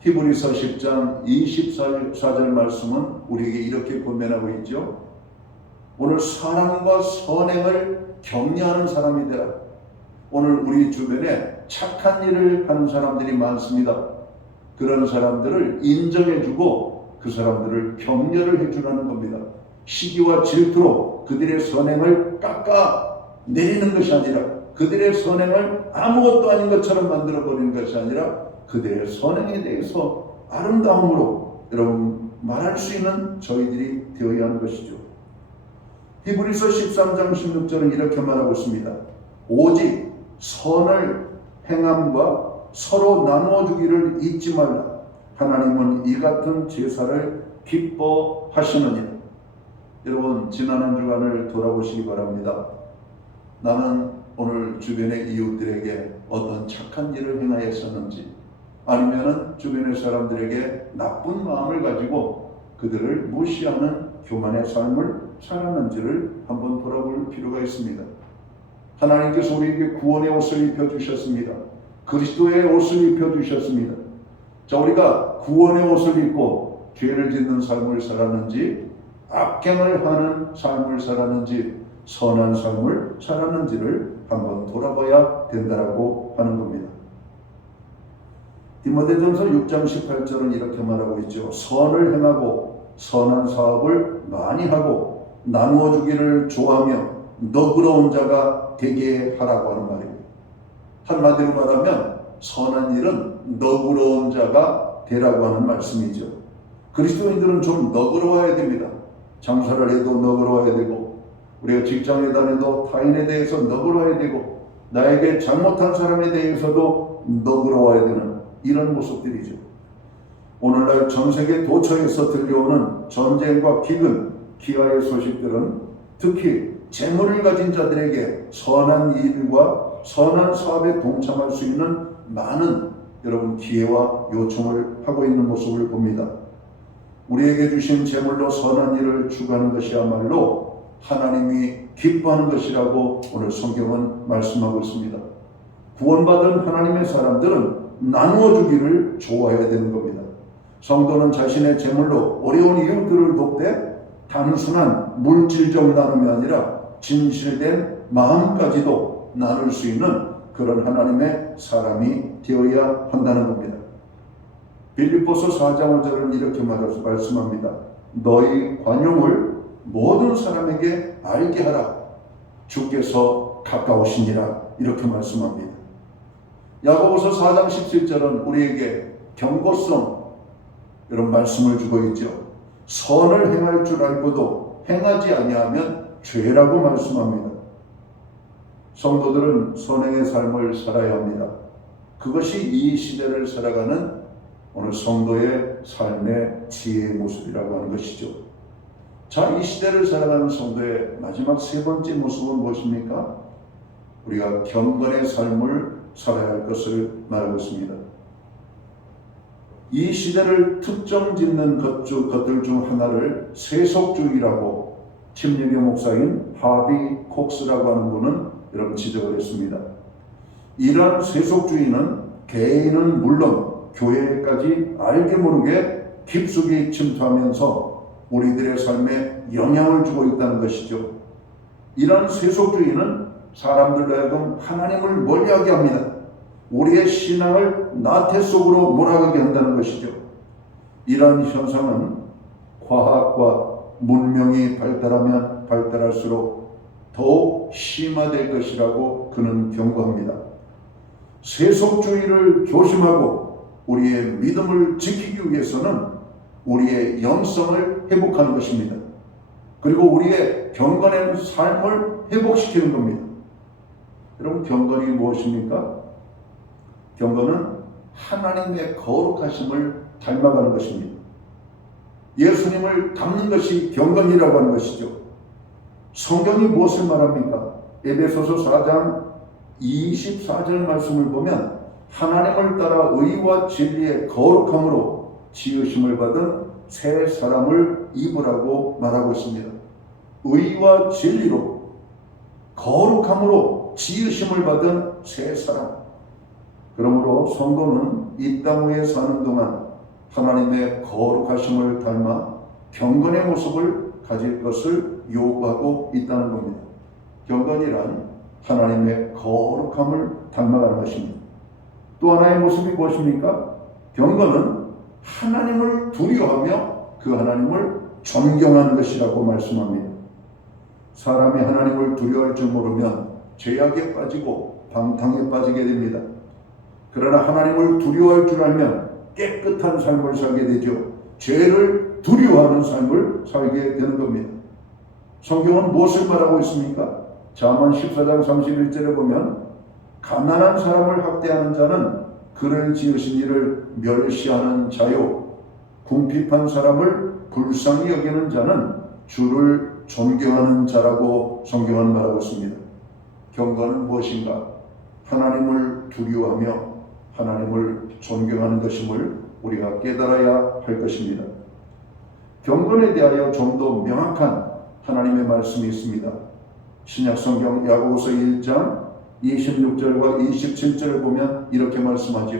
히브리서 10장 24절 말씀은 우리에게 이렇게 권면하고 있죠. 오늘 사랑과 선행을 격려하는 사람이 되라. 오늘 우리 주변에 착한 일을 하는 사람들이 많습니다. 그런 사람들을 인정해주고 그 사람들을 격려를 해주라는 겁니다. 시기와 질투로 그들의 선행을 깎아내리는 것이 아니라 그들의 선행을 아무것도 아닌 것처럼 만들어버리는 것이 아니라 그들의 선행에 대해서 아름다움으로 여러분 말할 수 있는 저희들이 되어야 하는 것이죠. 히브리서 13장 16절은 이렇게 말하고 있습니다. 오직 선을 행함과 서로 나누어 주기를 잊지 말라. 하나님은 이 같은 제사를 기뻐하시느니라. 여러분, 지난 한 주간을 돌아보시기 바랍니다. 나는 오늘 주변의 이웃들에게 어떤 착한 일을 행하였었는지, 아니면 주변의 사람들에게 나쁜 마음을 가지고 그들을 무시하는 교만의 삶을 살았는지를 한번 돌아볼 필요가 있습니다. 하나님께서 우리에게 구원의 옷을 입혀주셨습니다. 그리스도의 옷을 입혀주셨습니다. 자, 우리가 구원의 옷을 입고 죄를 짓는 삶을 살았는지, 악행을 하는 삶을 살았는지, 선한 삶을 살았는지를 한번 돌아봐야 된다고 하는 겁니다. 디모데전서 6장 18절은 이렇게 말하고 있죠. 선을 행하고 선한 사업을 많이 하고 나누어 주기를 좋아하며 너그러운 자가 되게 하라고 하는 말입니다. 한마디로 말하면 선한 일은 너그러운 자가 되라고 하는 말씀이죠. 그리스도인들은 좀 너그러워야 됩니다. 장사를 해도 너그러워야 되고, 우리가 직장에 다녀도 타인에 대해서 너그러워야 되고, 나에게 잘못한 사람에 대해서도 너그러워야 되는 이런 모습들이죠. 오늘날 전 세계 도처에서 들려오는 전쟁과 기근, 기아의 소식들은 특히 재물을 가진 자들에게 선한 일과 선한 사업에 동참할 수 있는 많은 여러분 기회와 요청을 하고 있는 모습을 봅니다. 우리에게 주신 재물로 선한 일을 추구하는 것이야말로 하나님이 기뻐하는 것이라고 오늘 성경은 말씀하고 있습니다. 구원받은 하나님의 사람들은 나누어 주기를 좋아해야 되는 겁니다. 성도는 자신의 재물로 어려운 이웃들을 돕되 단순한 물질적 나눔이 아니라 진실된 마음까지도 나눌 수 있는 그런 하나님의 사람이 되어야 한다는 겁니다. 빌립보서 4장 5절은 이렇게 말씀합니다. 너희 관용을 모든 사람에게 알게 하라. 주께서 가까우시니라. 이렇게 말씀합니다. 야고보서 4장 17절은 우리에게 경고성 이런 말씀을 주고 있죠. 선을 행할 줄 알고도 행하지 아니하면 죄라고 말씀합니다. 성도들은 선행의 삶을 살아야 합니다. 그것이 이 시대를 살아가는 오늘 성도의 삶의 지혜의 모습이라고 하는 것이죠. 자, 이 시대를 살아가는 성도의 마지막 세 번째 모습은 무엇입니까? 우리가 경건의 삶을 살아야 할 것을 말하고 있습니다. 이 시대를 특정 짓는 것들 중 하나를 세속주의라고 침례교 목사인 하비 콕스라고 하는 분은 여러분 지적을 했습니다. 이러한 세속주의는 개인은 물론 교회까지 알게 모르게 깊숙이 침투하면서 우리들의 삶에 영향을 주고 있다는 것이죠. 이러한 세속주의는 사람들로 하여금 하나님을 멀리하게 합니다. 우리의 신앙을 나태 속으로 몰아가게 한다는 것이죠. 이러한 현상은 과학과 문명이 발달하면 발달할수록 더욱 심화될 것이라고 그는 경고합니다. 세속주의를 조심하고 우리의 믿음을 지키기 위해서는 우리의 영성을 회복하는 것입니다. 그리고 우리의 경건한 삶을 회복시키는 겁니다. 여러분, 경건이 무엇입니까? 경건은 하나님의 거룩하심을 닮아가는 것입니다. 예수님을 닮는 것이 경건이라고 하는 것이죠. 성경이 무엇을 말합니까? 에베소서 4장 24절 말씀을 보면 하나님을 따라 의와 진리의 거룩함으로 지으심을 받은 새 사람을 입으라고 말하고 있습니다. 의와 진리로 거룩함으로 지으심을 받은 새 사람. 그러므로 성도는 이 땅 위에 사는 동안 하나님의 거룩하심을 닮아 경건의 모습을 가질 것을 요구하고 있다는 겁니다. 경건이란 하나님의 거룩함을 닮아가는 것입니다. 또 하나의 모습이 무엇입니까? 경건은 하나님을 두려워하며 그 하나님을 존경하는 것이라고 말씀합니다. 사람이 하나님을 두려워할 줄 모르면 죄악에 빠지고 방탕에 빠지게 됩니다. 그러나 하나님을 두려워할 줄 알면 깨끗한 삶을 살게 되죠. 죄를 두려워하는 삶을 살게 되는 겁니다. 성경은 무엇을 말하고 있습니까? 잠언 14장 31절에 보면 가난한 사람을 학대하는 자는 그를 지으신 이를 멸시하는 자요, 궁핍한 사람을 불쌍히 여기는 자는 주를 존경하는 자라고 성경은 말하고 있습니다. 경건은 무엇인가? 하나님을 두려워하며 하나님을 존경하는 것임을 우리가 깨달아야 할 것입니다. 경건에 대하여 좀 더 명확한 하나님의 말씀이 있습니다. 신약성경 야고보서 1장 26절과 27절을 보면 이렇게 말씀하죠.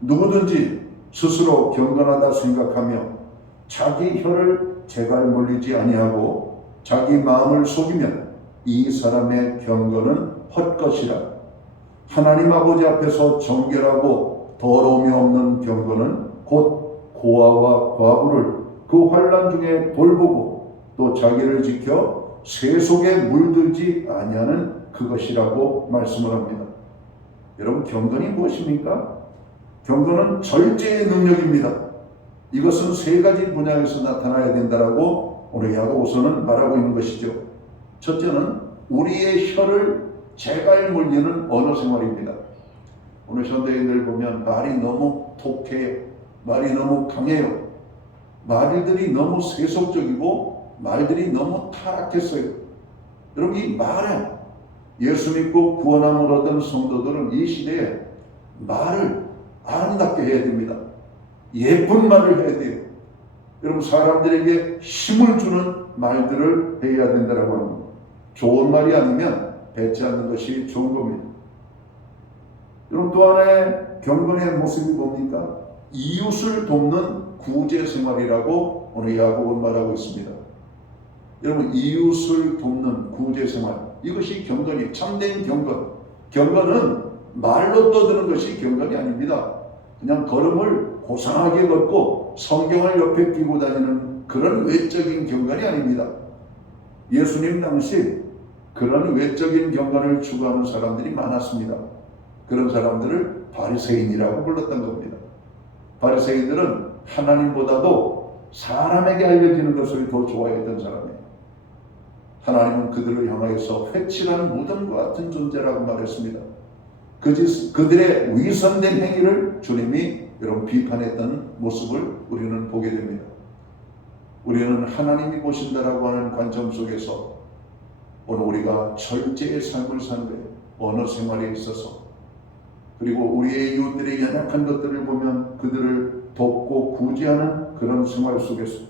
누구든지 스스로 경건하다 생각하며 자기 혀를 제갈 물리지 아니하고 자기 마음을 속이면 이 사람의 경건은 헛것이라. 하나님 아버지 앞에서 정결하고 더러움이 없는 경건은 곧 고아와 과부를 그 환난 중에 돌보고 또 자기를 지켜 세속에 물들지 아니하는 그것이라고 말씀을 합니다. 여러분, 경건이 무엇입니까? 경건은 절제의 능력입니다. 이것은 세 가지 분야에서 나타나야 된다라고 오늘 야고보서는 말하고 있는 것이죠. 첫째는 우리의 혀를 제갈 물리는 언어 생활입니다. 오늘 현대인들 보면 말이 너무 독해요. 말이 너무 강해요. 말들이 너무 세속적이고 말들이 너무 타락했어요. 여러분, 이 말에 예수 믿고 구원함을 얻은 성도들은 이 시대에 말을 아름답게 해야 됩니다. 예쁜 말을 해야 돼요. 여러분, 사람들에게 힘을 주는 말들을 해야 된다라고 하는 겁니다. 좋은 말이 아니면 뱉지 않는 것이 좋은 겁니다. 여러분, 또 하나의 경건의 모습이 뭡니까? 이웃을 돕는 구제 생활이라고 오늘 야고보는 말하고 있습니다. 여러분, 이웃을 돕는 구제 생활, 이것이 경건이 참된 경건. 경건은 말로 떠드는 것이 경건이 아닙니다. 그냥 걸음을 고상하게 걷고 성경을 옆에 끼고 다니는 그런 외적인 경건이 아닙니다. 예수님 당시 그런 외적인 경건을 추구하는 사람들이 많았습니다. 그런 사람들을 바리새인이라고 불렀던 겁니다. 바리새인들은 하나님보다도 사람에게 알려지는 것을 더 좋아했던 사람이에요. 하나님은 그들을 향하여서 회칠한 무덤과 같은 존재라고 말했습니다. 그들의 위선된 행위를 주님이 여러분 비판했던 모습을 우리는 보게 됩니다. 우리는 하나님이 보신다라고 하는 관점 속에서 오늘 우리가 절제의 삶을 사는 거예요. 언어 생활에 있어서. 그리고 우리의 이웃들의 연약한 것들을 보면 그들을 돕고 구제하는 그런 생활 속에서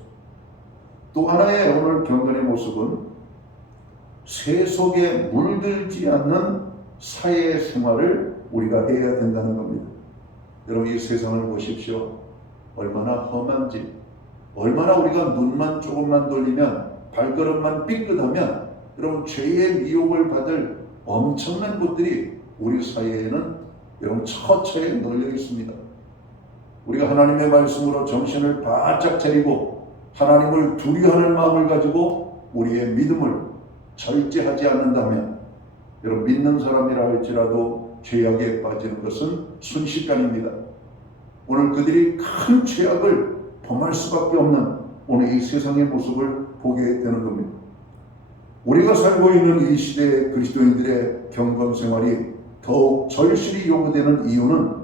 또 하나의 오늘 경건의 모습은 세속에 물들지 않는 사회 생활을 우리가 해야 된다는 겁니다. 여러분, 이 세상을 보십시오. 얼마나 험한지, 얼마나 우리가 눈만 조금만 돌리면, 발걸음만 삐끗하면 여러분 죄의 미혹을 받을 엄청난 것들이 우리 사회에는 여러분 처처에 널려 있습니다. 우리가 하나님의 말씀으로 정신을 바짝 차리고 하나님을 두려워하는 마음을 가지고 우리의 믿음을 절제하지 않는다면 여러분 믿는 사람이라 할지라도 죄악에 빠지는 것은 순식간입니다. 오늘 그들이 큰 죄악을 범할 수밖에 없는 오늘 이 세상의 모습을 보게 되는 겁니다. 우리가 살고 있는 이 시대의 그리스도인들의 경건 생활이 더욱 절실히 요구되는 이유는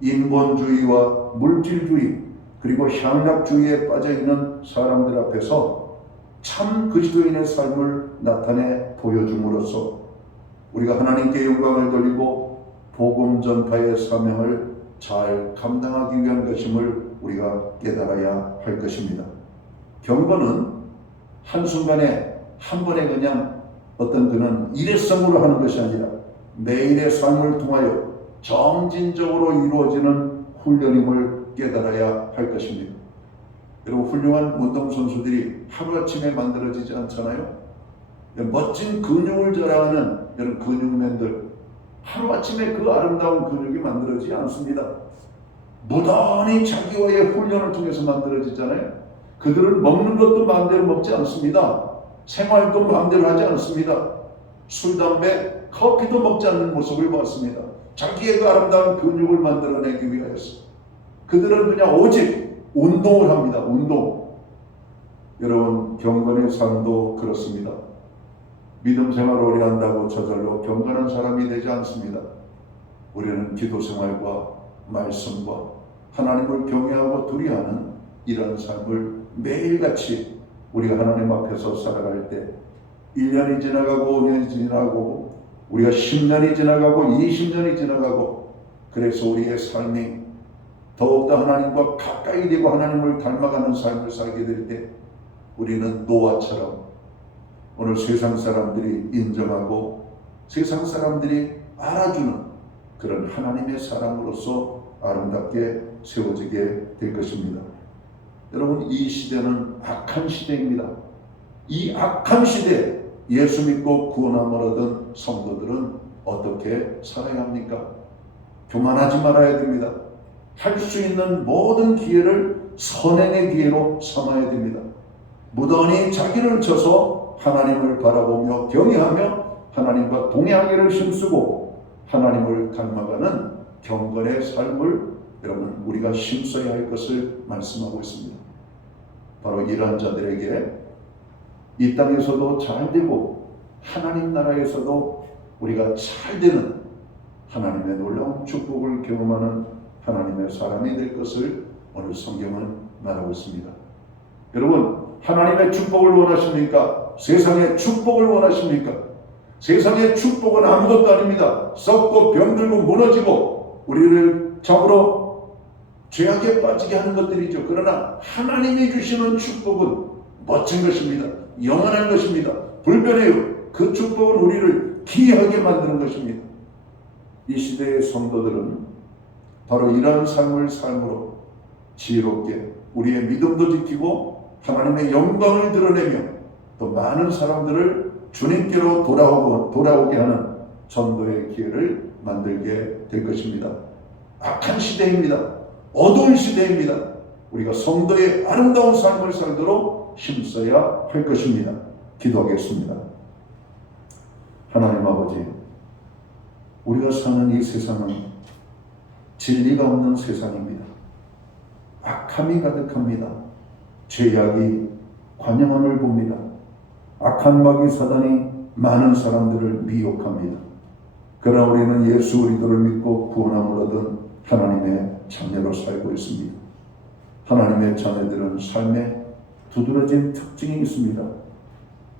인본주의와 물질주의 그리고 향락주의에 빠져있는 사람들 앞에서 참 그리스도인의 삶을 나타내 보여줌으로써 우리가 하나님께 영광을 돌리고 복음 전파의 사명을 잘 감당하기 위한 것임을 우리가 깨달아야 할 것입니다. 경건은 한순간에 한 번에 그냥 어떤 그런 일회성으로 하는 것이 아니라 매일의 삶을 통하여 점진적으로 이루어지는 훈련임을 깨달아야 할 것입니다. 여러분, 훌륭한 운동선수들이 하루아침에 만들어지지 않잖아요. 멋진 근육을 자랑하는 이런 근육맨들, 하루아침에 그 아름다운 근육이 만들어지지 않습니다. 무던히 자기와의 훈련을 통해서 만들어지잖아요. 그들은 먹는 것도 마음대로 먹지 않습니다. 생활도 마음대로 하지 않습니다. 술, 담배, 커피도 먹지 않는 모습을 봤습니다. 자기의 그 아름다운 근육을 만들어내기 위하여서 그들은 그냥 오직 운동을 합니다. 운동. 여러분, 경건의 삶도 그렇습니다. 믿음 생활을 오래 한다고 저절로 경건한 사람이 되지 않습니다. 우리는 기도 생활과 말씀과 하나님을 경외하고 두려워하는 이런 삶을 매일같이 우리가 하나님 앞에서 살아갈 때 1년이 지나가고 5년이 지나가고 우리가 10년이 지나가고 20년이 지나가고 그래서 우리의 삶이 더욱더 하나님과 가까이 되고 하나님을 닮아가는 삶을 살게 될 때 우리는 노아처럼 오늘 세상 사람들이 인정하고 세상 사람들이 알아주는 그런 하나님의 사람으로서 아름답게 세워지게 될 것입니다. 여러분, 이 시대는 악한 시대입니다. 이 악한 시대에 예수 믿고 구원함을 얻은 성도들은 어떻게 살아야 합니까? 교만하지 말아야 됩니다. 할 수 있는 모든 기회를 선행의 기회로 삼아야 됩니다. 무던히 자기를 쳐서 하나님을 바라보며 경외하며 하나님과 동행하기를 힘쓰고 하나님을 닮아가는 경건의 삶을 여러분 우리가 힘써야 할 것을 말씀하고 있습니다. 바로 이러한 자들에게 이 땅에서도 잘 되고 하나님 나라에서도 우리가 잘 되는 하나님의 놀라운 축복을 경험하는 하나님의 사람이 될 것을 오늘 성경은 말하고 있습니다. 여러분, 하나님의 축복을 원하십니까? 세상의 축복을 원하십니까? 세상의 축복은 아무것도 아닙니다. 썩고 병들고 무너지고 우리를 잡으러 죄악에 빠지게 하는 것들이죠. 그러나 하나님이 주시는 축복은 멋진 것입니다. 영원한 것입니다. 불변해요. 그 축복은 우리를 기이하게 만드는 것입니다. 이 시대의 성도들은 바로 이러한 삶을 삶으로 지혜롭게 우리의 믿음도 지키고 하나님의 영광을 드러내며 또 많은 사람들을 주님께로 돌아오게 하는 전도의 기회를 만들게 될 것입니다. 악한 시대입니다. 어두운 시대입니다. 우리가 성도의 아름다운 삶을 살도록 힘써야 할 것입니다. 기도하겠습니다. 하나님 아버지, 우리가 사는 이 세상은 진리가 없는 세상입니다. 악함이 가득합니다. 죄악이 관영함을 봅니다. 악한 마귀 사단이 많은 사람들을 미혹합니다. 그러나 우리는 예수 그리스도를 믿고 구원함을 얻은 하나님의 자녀로 살고 있습니다. 하나님의 자녀들은 삶에 두드러진 특징이 있습니다.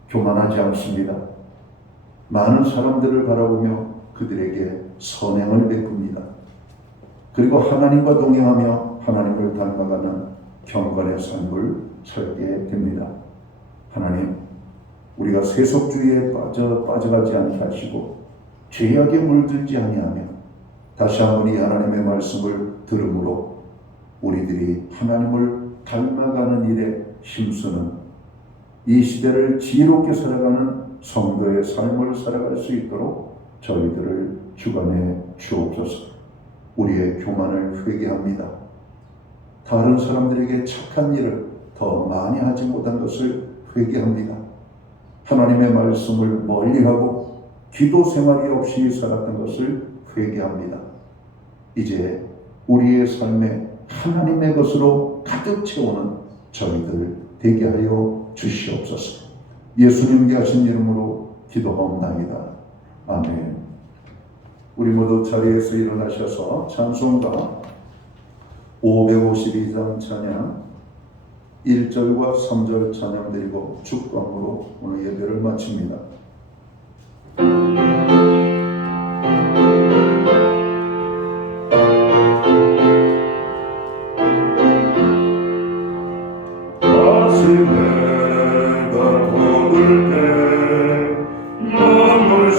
교만하지 않습니다. 많은 사람들을 바라보며 그들에게 선행을 베풉니다. 그리고 하나님과 동행하며 하나님을 닮아가는 경건의 삶을 살게 됩니다. 하나님, 우리가 세속주의에 빠져가지 않게 하시고 죄악에 물들지 아니하며 다시 한번 이 하나님의 말씀을 들음으로 우리들이 하나님을 닮아가는 일에 힘쓰는 이 시대를 지혜롭게 살아가는 성도의 삶을 살아갈 수 있도록 저희들을 주관해 주옵소서. 우리의 교만을 회개합니다. 다른 사람들에게 착한 일을 더 많이 하지 못한 것을 회개합니다. 하나님의 말씀을 멀리하고 기도 생활이 없이 살았던 것을 회개합니다. 이제 우리의 삶에 하나님의 것으로 가득 채우는 저희들 되게 하여 주시옵소서. 예수님께 하신 이름으로 기도하옵나이다. 아멘. 우리 모두 자리에서 일어나셔서 찬송가 552장 찬양 1절과 3절 찬양 드리고 축복으로 오늘 예배를 마칩니다. 다시 내가 거둘 때 눈물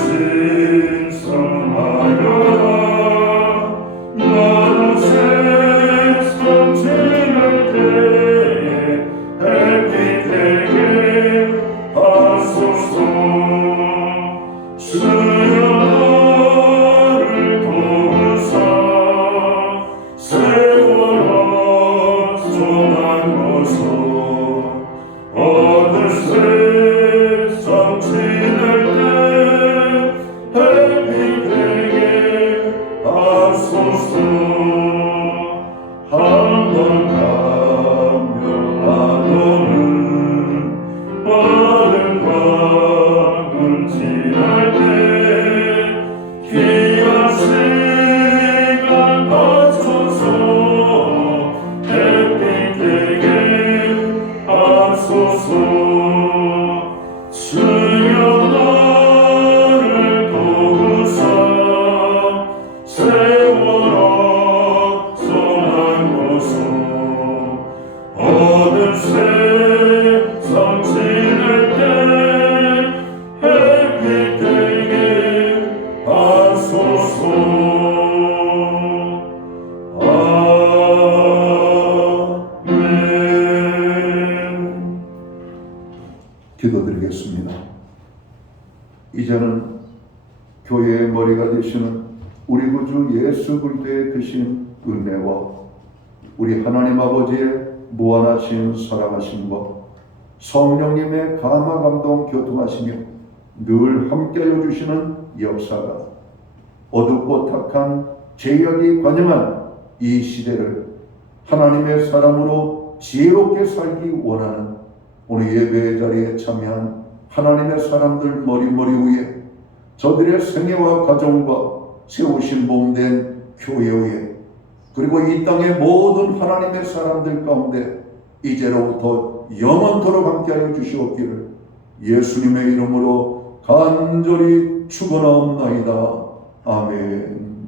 신성하여라. 나도 세상 지날 때에 햇빛 되게 하소서. 주여 나를 도우사 세월아 zon한 곳으로 어느 세상 지날 때 햇빛 되게 하소서. 한번 가면 안 오는 빠른 밤을 지날 때 귀한 시간 맞춰서 햇빛 되게 하소서. 주여 나를 도우사 세월아 zon한 곳으로 어느 세상 지낼 때 햇빛 되게 하소서. 아멘. 기도드리겠습니다. 이제는 교회의 머리가 되시는 우리 구주 예수 그리스도의 크신 은혜와 우리 하나님 아버지의 무한하신 사랑하심과 성령님의 감화 감동 교통하시며 늘 함께하여 주시는 역사가 어둡고 탁한 죄악이 관영한 이 시대를 하나님의 사람으로 지혜롭게 살기 원하는 오늘 예배의 자리에 참여한 하나님의 사람들 머리 위에 저들의 생애와 가정과 세우신 몸된 교회 위에 그리고 이 땅의 모든 하나님의 사람들 가운데 이제로부터 영원토록 함께하여 주시옵기를 예수님의 이름으로 간절히 축원하옵나이다. 아멘.